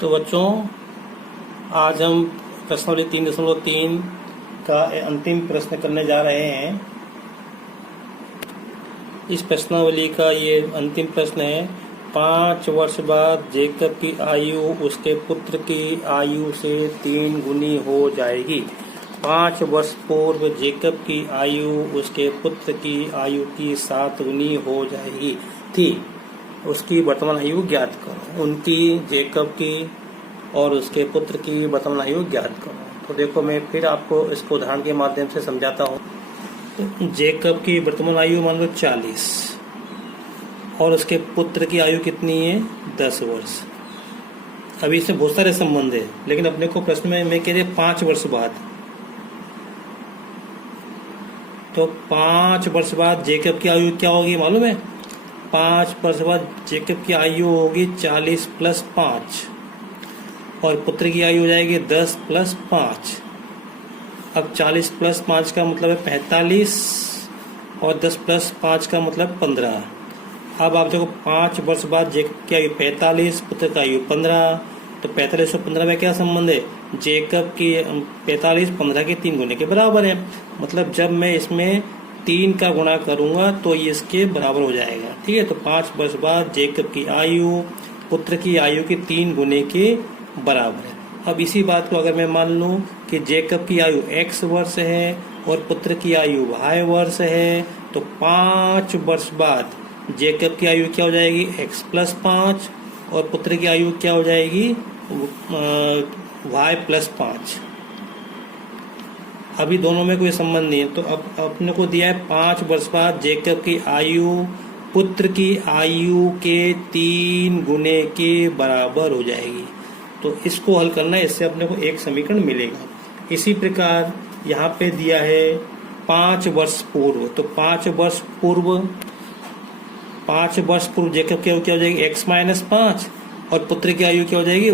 तो बच्चों, आज हम प्रश्नावली 3.3 का अंतिम प्रश्न करने जा रहे हैं। इस प्रश्नावली का ये अंतिम प्रश्न है। 5 वर्ष बाद जेकब की आयु उसके पुत्र की आयु से 3 गुनी हो जाएगी। 5 वर्ष पूर्व जेकब की आयु उसके पुत्र की आयु की 7 गुनी हो जाएगी थी। उसकी वर्तमान आयु ज्ञात करो। उनकी, जेकब की और उसके पुत्र की वर्तमान आयु ज्ञात करो। तो देखो, मैं फिर आपको इसको उदाहरण के माध्यम से समझाता हूँ। तो जेकब की वर्तमान आयु मान लो 40 और उसके पुत्र की आयु कितनी है? 10 वर्ष। अभी इससे बहुत सारे संबंध है, लेकिन अपने को प्रश्न में मैं कह रही 5 वर्ष बाद। तो 5 वर्ष बाद जेकब की आयु क्या होगी मालूम है? 5 वर्ष बाद जेकब की आयु होगी 40 + 5 और पुत्र की आयु हो जाएगी 10 + 5। अब 40 + 5 का मतलब है 45 और 10 + 5 का मतलब 15। अब आप देखो, 5 वर्ष बाद जेकब की आयु 45, पुत्र की आयु 15। तो 45 और 15 में क्या संबंध है? जेकब की 45 15 के 3 गुने के बराबर है। मतलब जब मैं इसमें 3 का गुणा करूंगा तो ये इसके बराबर हो जाएगा। ठीक है। तो 5 वर्ष बाद जेकब की आयु पुत्र की आयु के 3 गुने के बराबर है। अब इसी बात को अगर मैं मान लूं कि जेकब की आयु x वर्ष है और पुत्र की आयु y वर्ष है, तो 5 वर्ष बाद जेकब की आयु क्या हो जाएगी? x + 5 और पुत्र की आयु क्या हो जाएगी? y + 5। अभी दोनों में कोई संबंध नहीं है। तो अब अपने को दिया है 5 वर्ष बाद जेकब की आयु पुत्र की आयु के 3 गुने के बराबर हो जाएगी। तो इसको हल करना है, इससे अपने को एक समीकरण मिलेगा। इसी प्रकार यहाँ पे दिया है 5 वर्ष पूर्व। तो 5 वर्ष पूर्व जेकब की आयु क्या हो जाएगी? x - 5 और पुत्र की आयु क्या हो जाएगी? y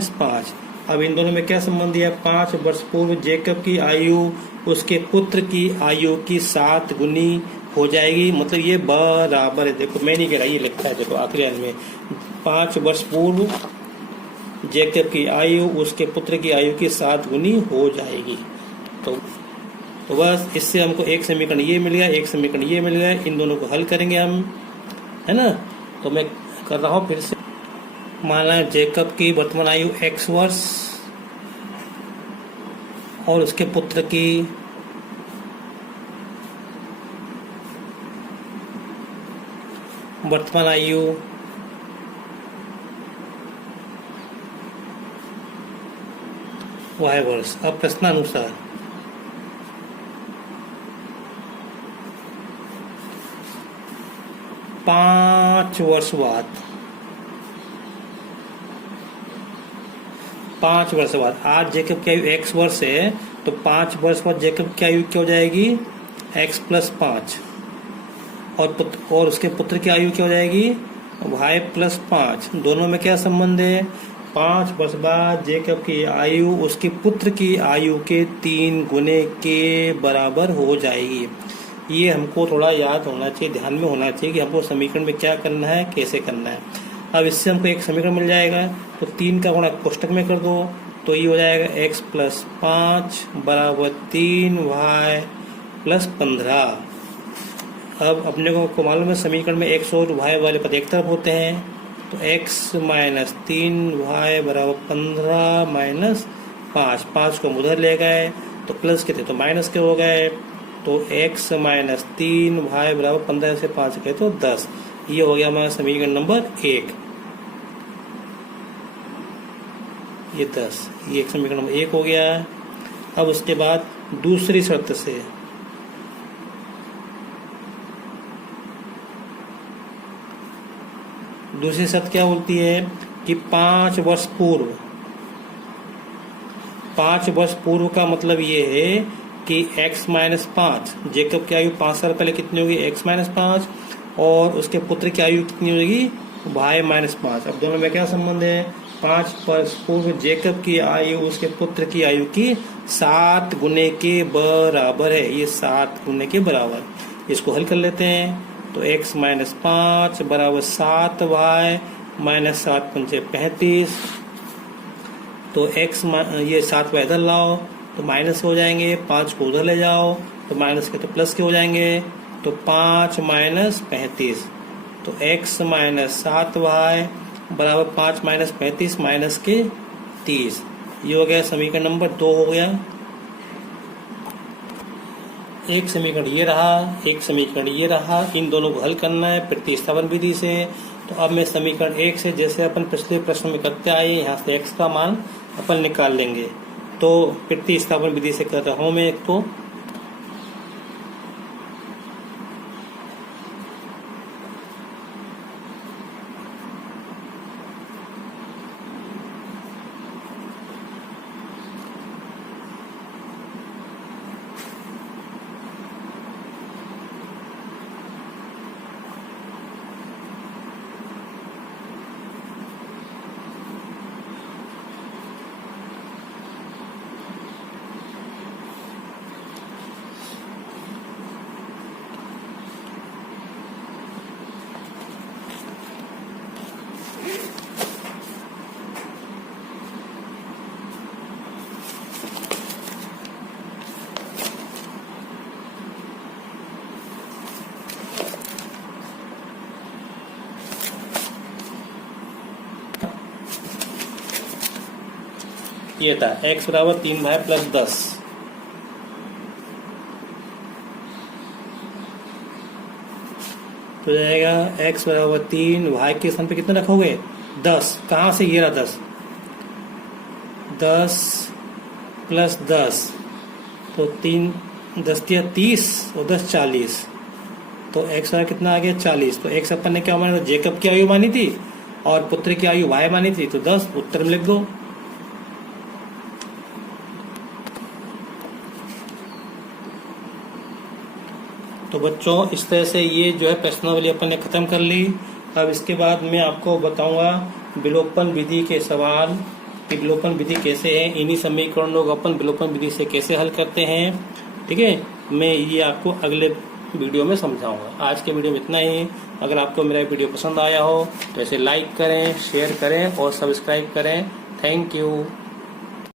- 5। अब इन दोनों में क्या संबंध दिया? 5 वर्ष पूर्व जेकब की आयु उसके पुत्र की आयु की 7 गुनी हो जाएगी। मतलब ये बराबर है। देखो, मैं नहीं कह रहा, ये लिखा है। देखो आखिरी लाइन में 5 वर्ष पूर्व जेकब की आयु उसके पुत्र की आयु की 7 गुनी हो जाएगी। तो बस इससे हमको एक समीकरण ये मिल गया, एक समीकरण ये मिल गया। इन दोनों को हल करेंगे हम, है ना। तो मैं कर रहा हूँ फिर से। माना जेकब की वर्तमान आयु x वर्ष और उसके पुत्र की वर्तमान आयु y वर्ष। अब प्रश्नानुसार 5 वर्ष बाद 5 वर्ष बाद आज जेकब की आयु x वर्ष है, तो 5 वर्ष बाद जेकब की आयु क्या हो जाएगी? x + 5 और उसके पुत्र की आयु क्या हो जाएगी? y + 5। दोनों में क्या संबंध है? 5 वर्ष बाद जेकब की आयु उसके पुत्र की आयु के 3 गुने के बराबर हो जाएगी। ये हमको थोड़ा याद होना चाहिए, ध्यान में होना चाहिए कि हमको समीकरण में क्या करना है, कैसे करना है। अब इससे हमको एक समीकरण मिल जाएगा। तो 3 का गुणा कोष्टक में कर दो, तो ये हो जाएगा x + 5 = 3y + 15। अब अपने को मालूम है समीकरण में x और y वाले पद एक तरफ होते हैं। तो x - 3y = 15 - 5 को हम उधर ले गए तो प्लस के थे तो माइनस के हो गए। तो x - 3y = 15 से 5 गए तो 10। ये हो गया हमारा समीकरण नंबर 1। ये 10, ये एक समीकरण नंबर 1 हो गया। अब उसके बाद दूसरी शर्त से दूसरी शर्त क्या बोलती है कि 5 वर्ष पूर्व का मतलब ये है कि x - 5 जेकब की आयु 5 साल पहले कितनी होगी? x - 5 और उसके पुत्र की आयु कितनी होगी? y - 5। अब दोनों में क्या संबंध है? 5 वर्ष पूर्व जेकब की आयु उसके पुत्र की आयु की 7 गुने के बराबर है। ये 7 गुने के बराबर। इसको हल कर लेते हैं। तो x - 5 = 7y - 7 × 35 तो x ये 7 इधर लाओ तो माइनस हो जाएंगे, 5 को उधर ले जाओ तो माइनस के तो प्लस के हो जाएंगे, तो 5 माइनस 35, तो x माइनस 7y बराबर 5 माइनस 35 माइनस के 30। ये हो गया समीकरण नंबर 2 हो गया। एक समीकरण ये रहा, एक समीकरण ये रहा, इन दोनों को हल करना है प्रतिस्थापन विधि से। तो अब मैं समीकरण 1 से जैसे अपन पिछले प्रश्न में करते आए यहाँ से x का मान अपन निकाल लेंगे। तो प्रतिस्थापन विधि से कर रहा हूं मैं एक तो ये था x बराबर 3y प्लस 10, तो जाएगा x बराबर 3, y के स्थान पे कितना रखोगे 10, कहाँ से ये रहा 10, 10 प्लस 10 तो 3 10 या 30 और 10 40, तो x बराबर कितना आ गया 40। तो x अपन ने क्या माना, जेकब की आयु मानी थी और पुत्र की आयु y मानी थी, तो 10 उत्तर में लिख दो। तो बच्चों इस तरह से ये जो है प्रश्नावली अपन ने खत्म कर ली। अब इसके बाद मैं आपको बताऊंगा विलोपन विधि के सवाल कि विलोपन विधि कैसे है, इन्हीं समीकरणों को अपन विलोपन विधि से कैसे हल करते हैं। ठीक है, मैं ये आपको अगले वीडियो में समझाऊंगा। आज के वीडियो में इतना ही। अगर आपको मेरा वीडियो पसंद आया हो तो इसे लाइक करें, शेयर करें और सब्सक्राइब करें। Thank you.